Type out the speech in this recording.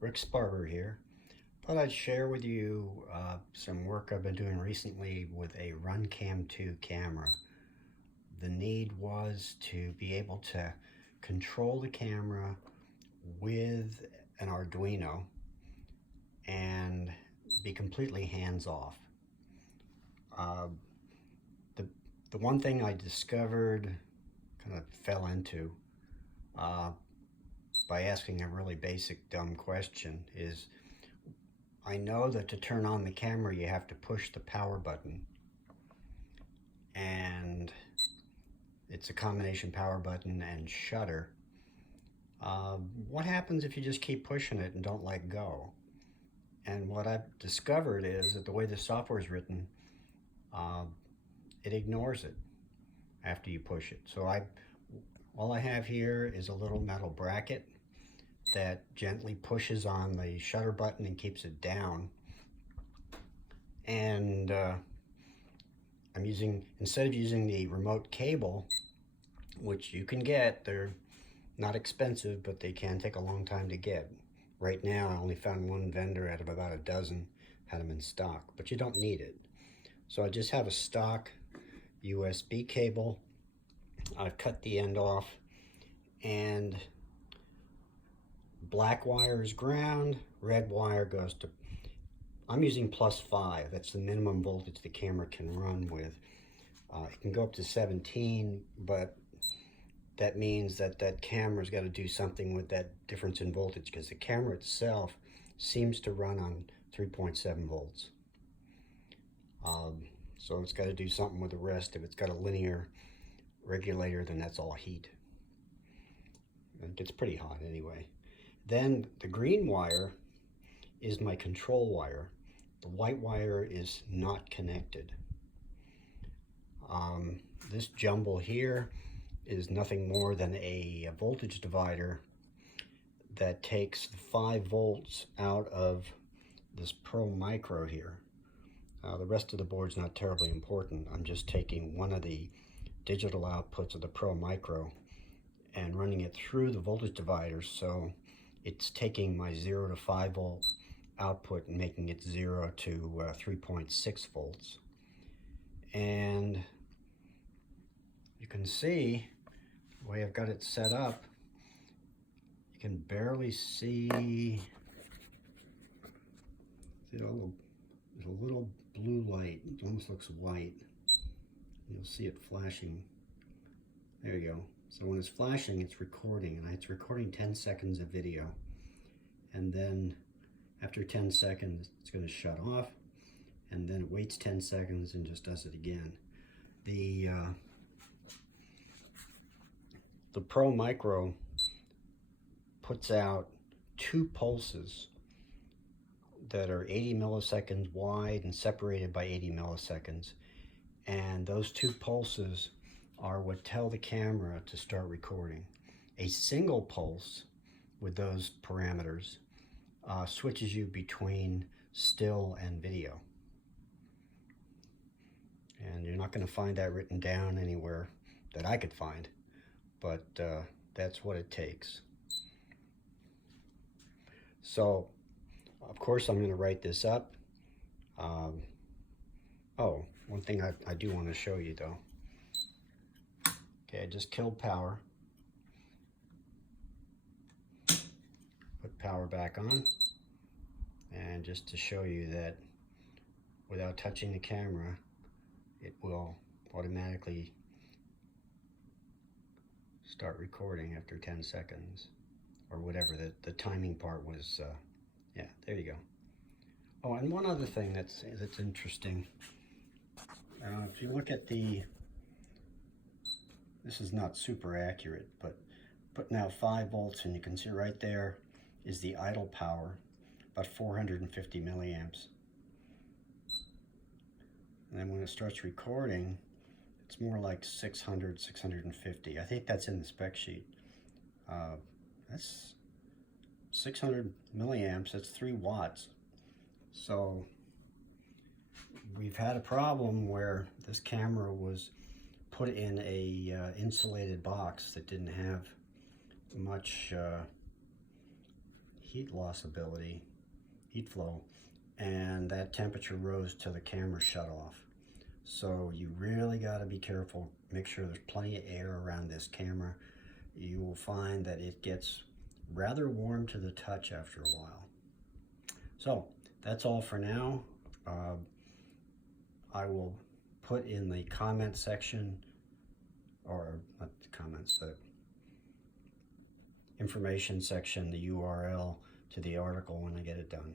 Rick Sparber here. Thought I'd share with you some work I've been doing recently with a RunCam2 camera. The need was to be able to control the camera with an Arduino and be completely hands-off. Uh, the, the one thing I discovered, kind of fell into, uh, by asking a really basic dumb question is, I know that to turn on the camera you have to push the power button, and it's a combination power button and shutter. What happens if you just keep pushing it and don't let go? And what I've discovered is that the way the software is written, uh, it ignores it after you push it. So all I have here is a little metal bracket that gently pushes on the shutter button and keeps it down. And I'm using, instead of using the remote cable, which you can get, they're not expensive, but they can take a long time to get. Right now, I only found one vendor out of about a dozen had them in stock, but you don't need it. So I just have a stock USB cable. I've cut the end off, and black wire is ground, red wire goes to, I'm using +5. That's the minimum voltage the camera can run with. It can go up to 17, but that means that that camera's got to do something with that difference in voltage, because the camera itself seems to run on 3.7 volts. So it's got to do something with the rest. If it's got a linear regulator, then that's all heat. It gets pretty hot anyway. Then the green wire is my control wire. The white wire is not connected. This jumble here is nothing more than a voltage divider that takes the 5 volts out of this Pro Micro here. The rest of the board's not terribly important. I'm just taking one of the digital outputs of the Pro Micro and running it through the voltage divider, so it's taking my 0 to 5 volt output and making it 0 to 3.6 volts. And you can see the way I've got it set up, you can barely see, there's a little blue light. It almost looks white. You'll see it flashing. There you go. So when it's flashing, it's recording, and it's recording 10 seconds of video. And then after 10 seconds, it's going to shut off, and then it waits 10 seconds and just does it again. The Pro Micro puts out 2 pulses that are 80 milliseconds wide and separated by 80 milliseconds. And those 2 pulses are what tell the camera to start recording. A single pulse with those parameters switches you between still and video. And you're not going to find that written down anywhere that I could find, but that's what it takes. So, of course, I'm going to write this up. Oh, one thing I do want to show you, though. Okay, I just killed power. Put power back on. And just to show you that without touching the camera, it will automatically start recording after 10 seconds. Or whatever, the timing part was, yeah, there you go. Oh, and one other thing that's interesting. If you look at this is not super accurate, but putting out 5 volts, and you can see right there is the idle power, about 450 milliamps. And then when it starts recording, it's more like 600, 650. I think that's in the spec sheet. That's 600 milliamps, that's 3 watts. So we've had a problem where this camera was put in a insulated box that didn't have much heat loss ability, heat flow, and that temperature rose till the camera shut off. So you really got to be careful. Make sure there's plenty of air around this camera. You will find that it gets rather warm to the touch after a while. So that's all for now. I will put in the comment section, or not the comments, the information section, the URL to the article when I get it done.